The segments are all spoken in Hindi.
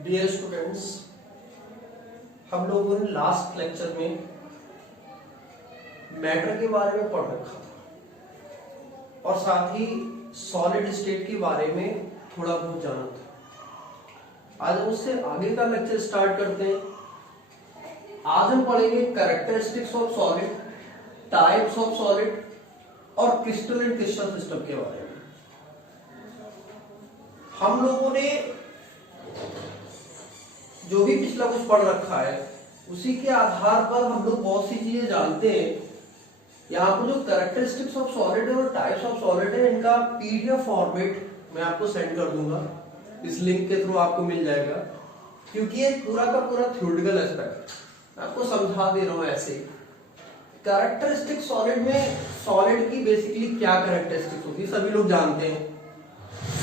डियर स्टूडेंट्स, हम लोगों ने लास्ट लेक्चर में मैटर के बारे में पढ़ रखा था और साथ ही सॉलिड स्टेट के बारे में थोड़ा बहुत जाना था। आज हम उससे आगे का लेक्चर स्टार्ट करते हैं। आज हम पढ़ेंगे characteristics of solid, types of solid और क्रिस्टल एंड क्रिस्टल सिस्टम के बारे में। हम लोगों ने जो भी पिछला कुछ पढ़ रखा है उसी के आधार पर हम लोग बहुत सी चीजें जानते हैं। यहाँ पर जो कैरेक्टरिस्टिक्स ऑफ सॉलिड और टाइप्स ऑफ सॉलिड है, इनका पीडीएफ फॉर्मेट मैं आपको सेंड कर दूंगा, इस लिंक के थ्रू आपको मिल जाएगा, क्योंकि ये पूरा का पूरा थ्योरेटिकल एस्पेक्ट मैं आपको समझा दे रहा हूँ। ऐसे कैरेक्टरिस्टिक सॉलिड में सॉलिड की बेसिकली क्या कैरेक्टरिस्टिक्स होती है सभी लोग जानते हैं।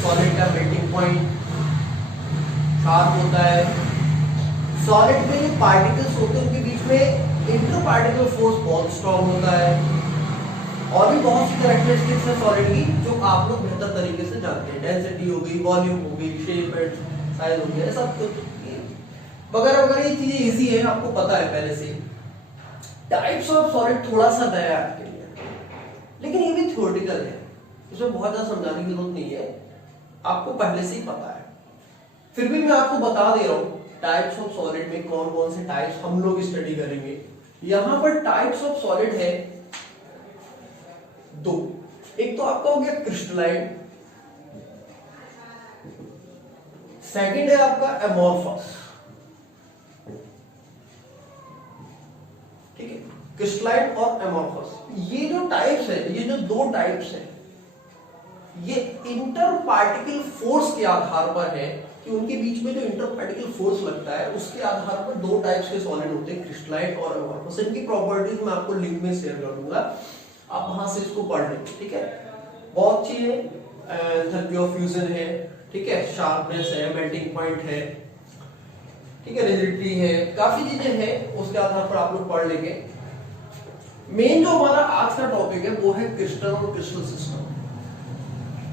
सॉलिड का मेल्टिंग पॉइंट शार्प होता है। सॉलिड में जो पार्टिकल्स होते हैं उनके बीच में इंटर पार्टिकल फोर्स बहुत स्ट्रॉन्ग होता है। और भी बहुत सी कैरेक्टरिस्टिक्स है सॉलिड की जो आप लोग बेहतर तरीके से जानते हैं। डेंसिटी हो गई, वॉल्यूम हो गई, शेप एंड साइज हो गया, सब कुछ वगैरह वगैरह। ये चीजें इजी है, आपको पता है पहले से। टाइप्स ऑफ सॉलिड थोड़ा सा नया है आपके लिए, लेकिन ये भी थ्योरेटिकल है, इसमें बहुत ज्यादा समझाने की जरूरत नहीं है, आपको पहले से ही पता है। फिर भी मैं आपको बता दे रहा हूं टाइप्स ऑफ सॉलिड में कौन कौन से टाइप्स हम लोग स्टडी करेंगे। यहां पर टाइप्स ऑफ सॉलिड है दो। एक तो आपका हो गया क्रिस्टलाइन, सेकंड है आपका एमोर्फस। ठीक है, क्रिस्टलाइन और एमोर्फस, ये जो टाइप्स है, ये जो दो टाइप्स है, ये इंटर पार्टिकल फोर्स के आधार पर है कि उनके बीच में जो इंटर पार्टिकल फोर्स लगता है उसके आधार पर दो टाइप्स के सॉलिड होते हैं, क्रिस्टलाइन और एमोर्फस। इनकी प्रॉपर्टीज मैं आपको लिंक में शेयर कर दूंगा, आप वहां से इसको पढ़ लेंगे। ठीक है, बहुत चीजें, एंथैल्पी ऑफ फ्यूजन है, ठीक है, शार्पनेस है, मेल्टिंग पॉइंट है, ठीक है, रिजिडिटी है, काफी चीजें हैं, उसके आधार पर आप लोग पढ़ लेंगे। मेन जो हमारा आज का टॉपिक है वो है क्रिस्टल और क्रिस्टल सिस्टम।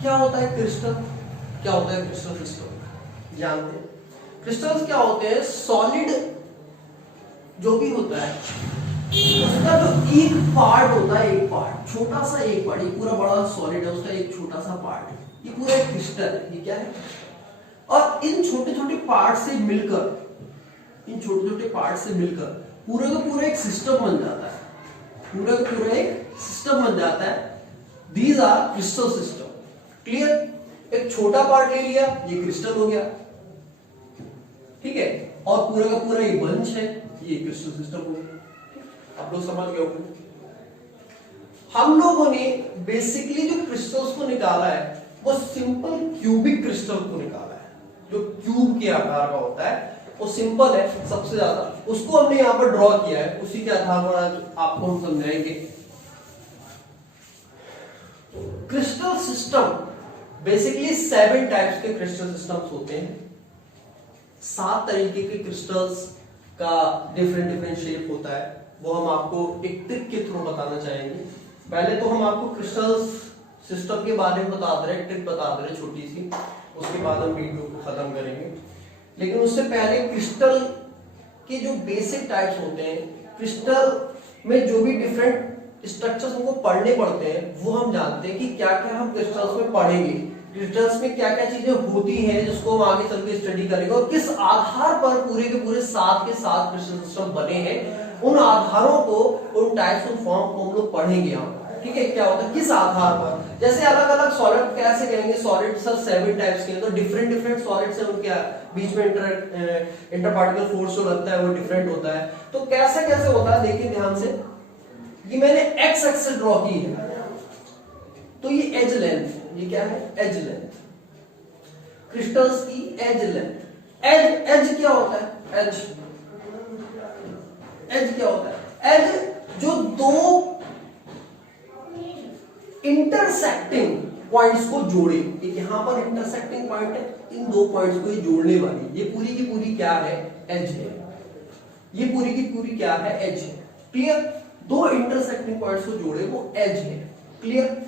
क्या होता है क्रिस्टल, क्या होता है क्रिस्टल सिस्टम, जानते हैं। क्रिस्टल्स क्या होते हैं? सॉलिड जो भी होता है उसका जो एक पार्ट होता है, एक पार्ट, छोटा सा एक पार्ट, ये पूरा बड़ा सॉलिड है, उसका एक छोटा सा पार्ट है, ये पूरा एक क्रिस्टल है। ये क्या है? और इन छोटे छोटे पार्ट से मिलकर, इन छोटे छोटे पार्ट से मिलकर पूरा का पूरा एक सिस्टम बन जाता है, पूरा का पूरा एक सिस्टम बन जाता है। These are crystal system. Clear? एक छोटा पार्ट ले लिया, ये क्रिस्टल हो गया, ठीक है, और पूरा का पूरा ये बंच है, ये क्रिस्टल सिस्टम हो गया। आप लोग समझ गए होंगे। हम लोगों ने बेसिकली जो क्रिस्टल्स को निकाला है वो सिंपल क्यूबिक क्रिस्टल को निकाला है, जो क्यूब के आकार का होता है, वो सिंपल है सबसे ज्यादा, उसको हमने यहाँ पर ड्रॉ किया है, उसी के आधार पर आज आपको हम समझाएंगे। क्रिस्टल सिस्टम बेसिकली 7 टाइप्स के क्रिस्टल सिस्टम्स होते हैं। 7 तरीके के क्रिस्टल्स का डिफरेंट डिफरेंट शेप होता है, वो हम आपको एक ट्रिक के थ्रू बताना चाहेंगे। पहले तो हम आपको क्रिस्टल सिस्टम के बारे में बता दे रहे हैं, ट्रिक बता दे रहे छोटी सी, उसके बाद हम वीडियो को खत्म करेंगे। लेकिन उससे पहले क्रिस्टल के जो बेसिक टाइप्स होते हैं, क्रिस्टल में जो भी डिफरेंट स्ट्रक्चर्स हमको पढ़ने पड़ते हैं, वो हम जानते हैं कि क्या क्या हम क्रिस्टल्स में पढ़ेंगे, क्रिस्टल्स में क्या क्या चीजें होती हैं जिसको हम आगे चल के स्टडी करेंगे, और किस आधार पर पूरे के पूरे 7 के 7 क्रिस्टल सिस्टम बने हैं, उन आधारों को, उन टाइप्स ऑफ फॉर्म को हम लोग पढ़ेंगे यहाँ। ठीक है, क्या होता है, किस आधार पर, जैसे अलग अलग सॉलिड कैसे करेंगे, सॉलिड सर 7 टाइप्स के, तो डिफरेंट डिफरेंट सॉलिड्स हैं, उनके बीच में इंटर पार्टिकल फोर्स जो लगता है वो डिफरेंट होता है। तो कैसे कैसे होता है, देखिए ध्यान से, ये मैंने एक्स एक्सिस ड्रॉ की है, तो ये एज लेंथ, ये क्या है, एज लेंथ, क्रिस्टल्स की एज लेंथ। एज, एज क्या होता है, एज, एज क्या होता है, एज जो दो इंटरसेक्टिंग पॉइंट्स को जोड़े, एक यहां पर इंटरसेक्टिंग पॉइंट है, इन दो पॉइंट्स को ये जोड़ने वाली, ये पूरी की पूरी क्या है, एज है, ये पूरी की पूरी क्या है, एज है। क्लियर? दो इंटरसेक्टिंग पॉइंट्स को जोड़े वो एज है। क्लियर?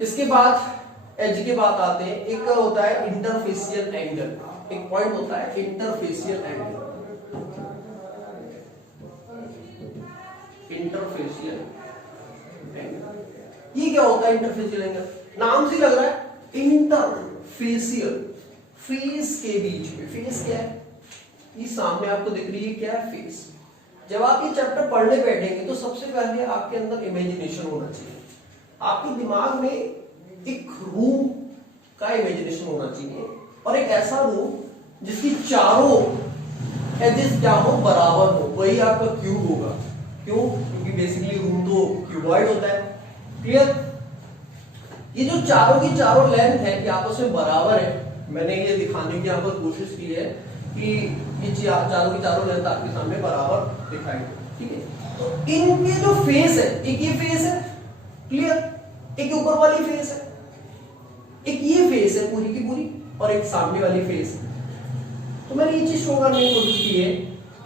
इसके बाद एज के बाद आते हैं, एक होता है इंटरफेसियल एंगल। एक पॉइंट होता है इंटरफेशियल एंगल। इंटरफेशियल एंगल, ये क्या होता है इंटरफेशियल एंगल? नाम से लग रहा है इंटरफेशियल, फेस के बीच में। फेस क्या है? ये सामने आपको दिख रही है, क्या है? फेस। जब आप ये चैप्टर पढ़ने बैठेंगे तो सबसे पहले आपके अंदर इमेजिनेशन होना चाहिए। आपके दिमाग में एक रूम का इमेजिनेशन होना चाहिए, और एक ऐसा रूम जिसकी चारों एजेस क्या हो? बराबर हो। वही आपका क्यूब होगा। क्यों? क्योंकि बेसिकली रूम तो क्यूबॉइड होता है। क्लियर? ये जो चारों की चारों लेंथ है, ये आपस में बराबर है। मैंने ये दिखाने की यहाँ पर कोशिश की है कि ये चारों की चारों लेंथ आपके सामने बराबर दिखाई दे। ठीक है? तो इनके जो फेस है, एक ये फेस है, क्लियर, एक ऊपर वाली फेस है, एक ये फेस है पूरी की पूरी, और एक सामने वाली फेस है। तो मैंने ये चीज शो करने की कोशिश की है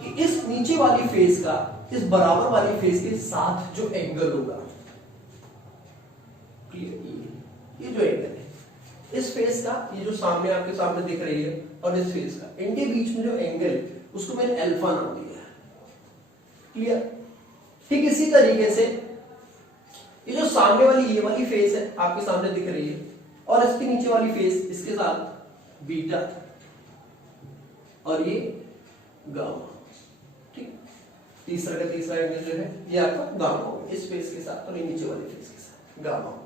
कि इस नीचे वाली फेस का इस बराबर वाली फेस के साथ जो एंगल होगा, ये जो एंगल है इस फेस का, ये जो सामने आपके सामने दिख रही है, और इस फेस का, इनके बीच में जो एंगल है उसको मैंने अल्फा नाम दिया है। क्लियर? ठीक इसी तरीके से ये जो सामने वाली ये वाली फेस है आपके सामने दिख रही है, और इसके नीचे वाली फेस, इसके साथ बीटा, और ये गामा। ठीक, तीसरा का तीसरा एंगल जो है ये आपका गामा होगा, इस फेस के साथ और ये नीचे वाली फेस के साथ गामा होगा।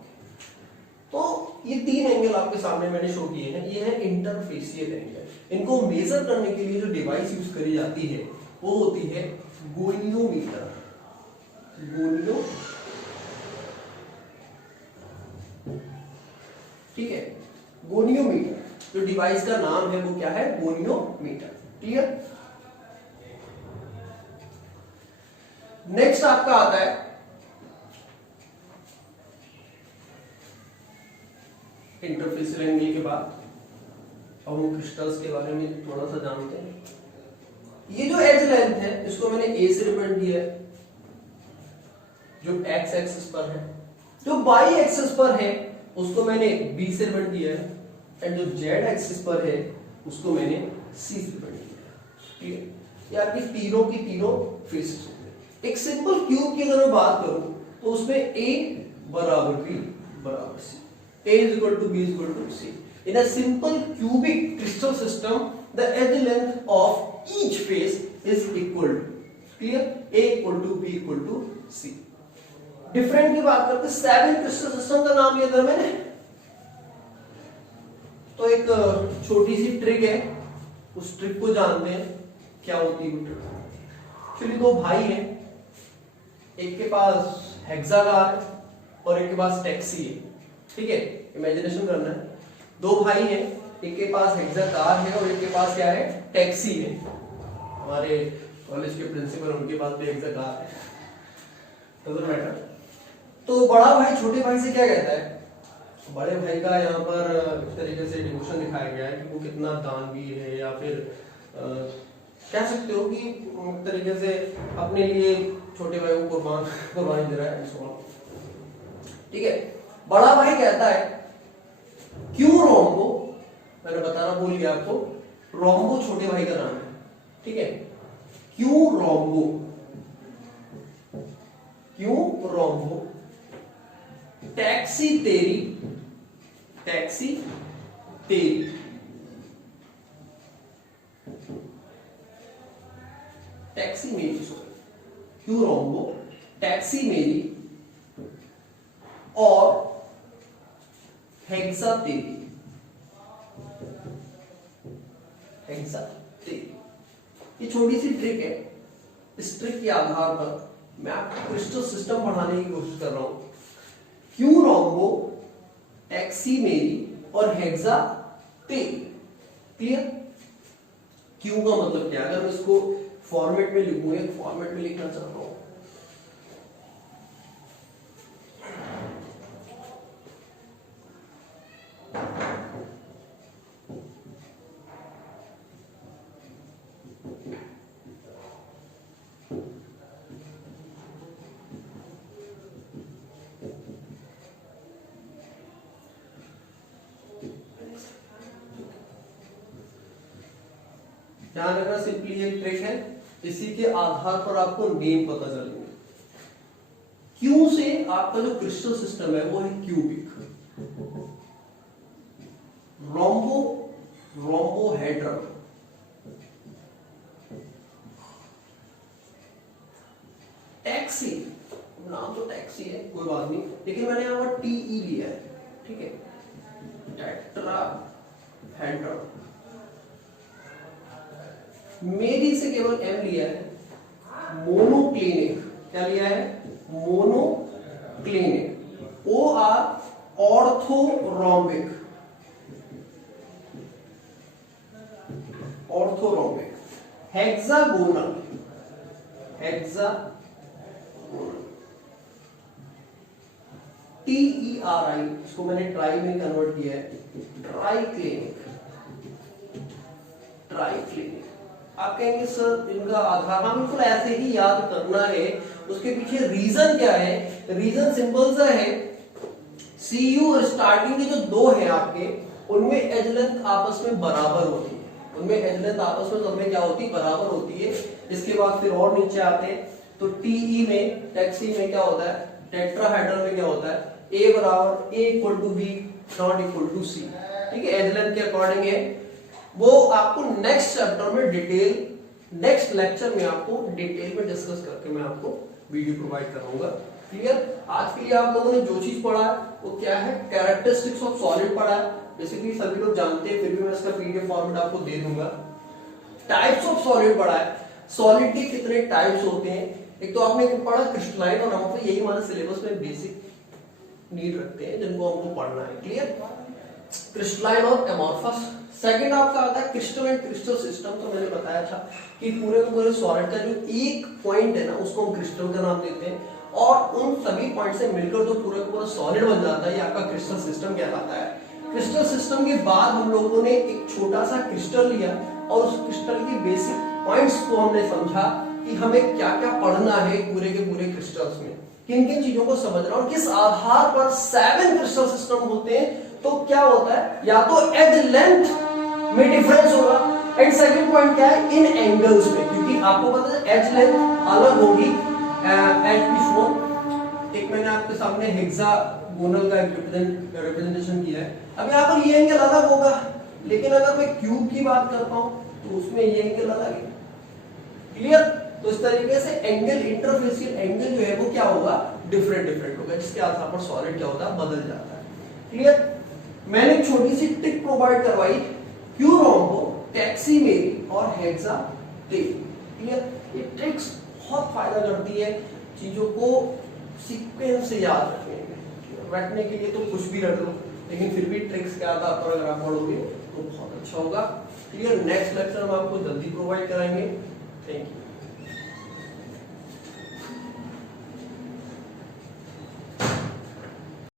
तो ये तीन एंगल आपके सामने मैंने शो किए हैं, ये है इंटरफेशियल एंगल। इनको मेजर करने के लिए जो डिवाइस यूज करी जाती है वो होती है गोनियोमीटर। ठीक है, गोनियोमीटर, जो डिवाइस का नाम है वो क्या है? गोनियोमीटर। क्लियर? नेक्स्ट आपका आता है इंटरफेशियल एंगल के बाद अब हम क्रिस्टल्स के बारे में थोड़ा सा जानते हैं। ये जो एज लेंथ है इसको मैंने ए से रिप्रेजेंट किया है, जो एक्स एक्सिस पर है। जो वाई एक्सिस पर है उसको मैंने बी से रिप्रेजेंट किया है, एंड जो जेड एक्सिस पर है उसको मैंने सी से रिप्रेजेंट किया है। ठीक है? ये आपकी तीनों की तीनों फेसेस होते हैं। एक सिंपल क्यूब की अगर मैं बात करूं तो उसमें ए बराबर बी बराबर सी, A is equal to B is equal to C. In a simple cubic crystal system, the edge length of each face is equal to, clear? A equal to B equal to C. Different की बात करते हैं, 7 क्रिस्टल सिस्टम का नाम लिया था मैंने। तो एक छोटी सी ट्रिक है, उस ट्रिक को जानते हैं क्या होती है वो ट्रिक। एक्चुअली दो भाई हैं, एक के पास हेक्सागार और एक के पास टैक्सी है। ठीक है, इमेजिनेशन करना है। दो भाई हैं, एक के पास हेक्सागार है और एक के पास क्या है? टैक्सी है। हमारे कॉलेज के प्रिंसिपल, उनके पास भी हेक्सागार है, डजंट मैटर। तो बड़ा भाई छोटे भाई से क्या कहता है? बड़े भाई का यहाँ पर इस तरीके से डिवोशन दिखाया गया है कि वो कितना दानवीर है, या फिर कह सकते हो कि एक तरीके से अपने लिए छोटे भाई को कुर्बानी दे रहा है। ठीक है, बड़ा भाई कहता है क्यों रोम्बो, मैंने बताना भूल गया आपको, रोम्बो छोटे भाई का नाम है। ठीक है, क्यों रोम्बो, क्यों रोम्बो टैक्सी तेरी, टैक्सी तेरी, टैक्सी मेरी, सॉरी, क्यों रोम्बो टैक्सी मेरी और हेक्सा तेरी, हेक्सा तेरी। ये छोटी सी ट्रिक है। इस ट्रिक के आधार पर मैं आपको क्रिस्टल सिस्टम पढ़ाने की कोशिश कर रहा हूं। क्यों रोम्बो टैक्सी मेरी और हेक्सा तेरी। क्लियर? क्यों का मतलब क्या? अगर मैं इसको फॉर्मेट में लिखूं, एक फॉर्मेट में लिखना चाहता हूं, ध्यान रखना, सिंपली एक ट्रिक है, इसी के आधार पर आपको नेम पता चलेंगे। क्यू से आपका जो क्रिस्टल सिस्टम है वो है क्यूबिक, रोम्बोहेड्रल, टैक्सी, नाम तो टैक्सी है कोई बात नहीं, लेकिन मैंने यहां पर टीई लिया है, ठीक है, टेट्राहेड्रल, मेरी से केवल एम लिया है, मोनोक्लिनिक, क्या लिया है, monoclinic, O R orthorhombic, orthorhombic, hexagonal, TERI, इसको मैंने ट्राई में कन्वर्ट किया है, ट्राइक्लिनिक, आप कहेंगे सर इनका आधार, हम बिल्कुल ऐसे ही याद करना है, उसके पीछे रीजन क्या है, रीजन सिंपल सा है, CU और स्टार्टिंग के जो दो हैं आपके, उनमें एज लेंथ आपस में बराबर होती है, उनमें एज लेंथ आपस में सबमें क्या होती है, बराबर होती है। इसके बाद फिर और नीचे आते हैं तो TE में, टैक्सी में क्या होता है, टेट्राहेड्रल में क्या होता है, A बराबर A equal to B not equal to C, ठीक है, एज लेंथ के अकॉर्डिंग है। वो आपको नेक्स्ट चैप्टर में डिटेल, नेक्स्ट लेक्चर में आपको डिटेल में डिस्कस करके मैं आपको वीडियो प्रोवाइड कराऊंगा। क्लियर? आज के लिए आप लोगों ने जो चीज पढ़ा है वो क्या है, कैरेक्टरिस्टिक्स ऑफ सॉलिड पढ़ा है, बेसिकली सभी लोग जानते हैं, फिर भी मैं इसका PDF फॉर्मेट आपको दे दूंगा। टाइप्स ऑफ सॉलिड पढ़ा है, सॉलिड के कितने टाइप्स होते हैं, एक तो आपने पढ़ा क्रिस्टलाइन और अमोर्फस, यही हमारे सिलेबस में बेसिक नीड रखते हैं जिनको हमको पढ़ना है। क्लियर? क्रिस्टलाइन और अमोर्फस। सेकंड आपका आता है क्रिस्टल एंड क्रिस्टल सिस्टम, तो मैंने बताया था कि पूरे के पूरे सॉलिड का जो एक पॉइंट है ना उसको हम क्रिस्टल का नाम देते हैं, और उन सभी पॉइंट से मिलकर जो पूरा का पूरा सॉलिड बन जाता है ये आपका क्रिस्टल सिस्टम कहलाता है। क्रिस्टल सिस्टम के बाद हम लोगों ने एक छोटा सा क्रिस्टल लिया और उस क्रिस्टल की बेसिक पॉइंट्स को हमने समझा कि हमें क्या क्या पढ़ना है पूरे के पूरे क्रिस्टल्स में, किन किन चीजों को समझना और किस आधार पर 7 क्रिस्टल सिस्टम होते हैं। तो क्या होता है, या तो एज लेंथ में डिफरेंस होगा, एंड सेकंड पॉइंट क्या है, इन एंगल्स में, क्योंकि आपको पता है एज लेंथ अलग होगी, एज बी शोन। एक मैंने आपके सामने हेक्सागोनल का रिप्रेजेंटेशन किया है, अब यहाँ पर ये एंगल अलग होगा, लेकिन अगर मैं क्यूब की बात करता हूं तो उसमें ये एंगल अलग है। क्लियर? तो इस तरीके से एंगल, इंटरफेसियल एंगल जो है वो क्या होगा, डिफरेंट होगा, जिसके आधार पर सॉलिड क्या होता है, बदल जाता है। क्लियर? मैंने एक छोटी सी ट्रिक प्रोवाइड करवाई, क्यू रोम्बो, टैक्सी मेरी और हेक्साडेन। क्लियर? ये ट्रिक्स बहुत फायदा करती है चीजों को सीक्वेंस से याद रखने के लिए, तो कुछ भी रख लो, लेकिन फिर भी ट्रिक्स के आधार पर अगर आप पढ़ोगे तो बहुत अच्छा होगा। क्लियर? नेक्स्ट लेक्चर हम आपको जल्दी प्रोवाइड कराएंगे। Thank you.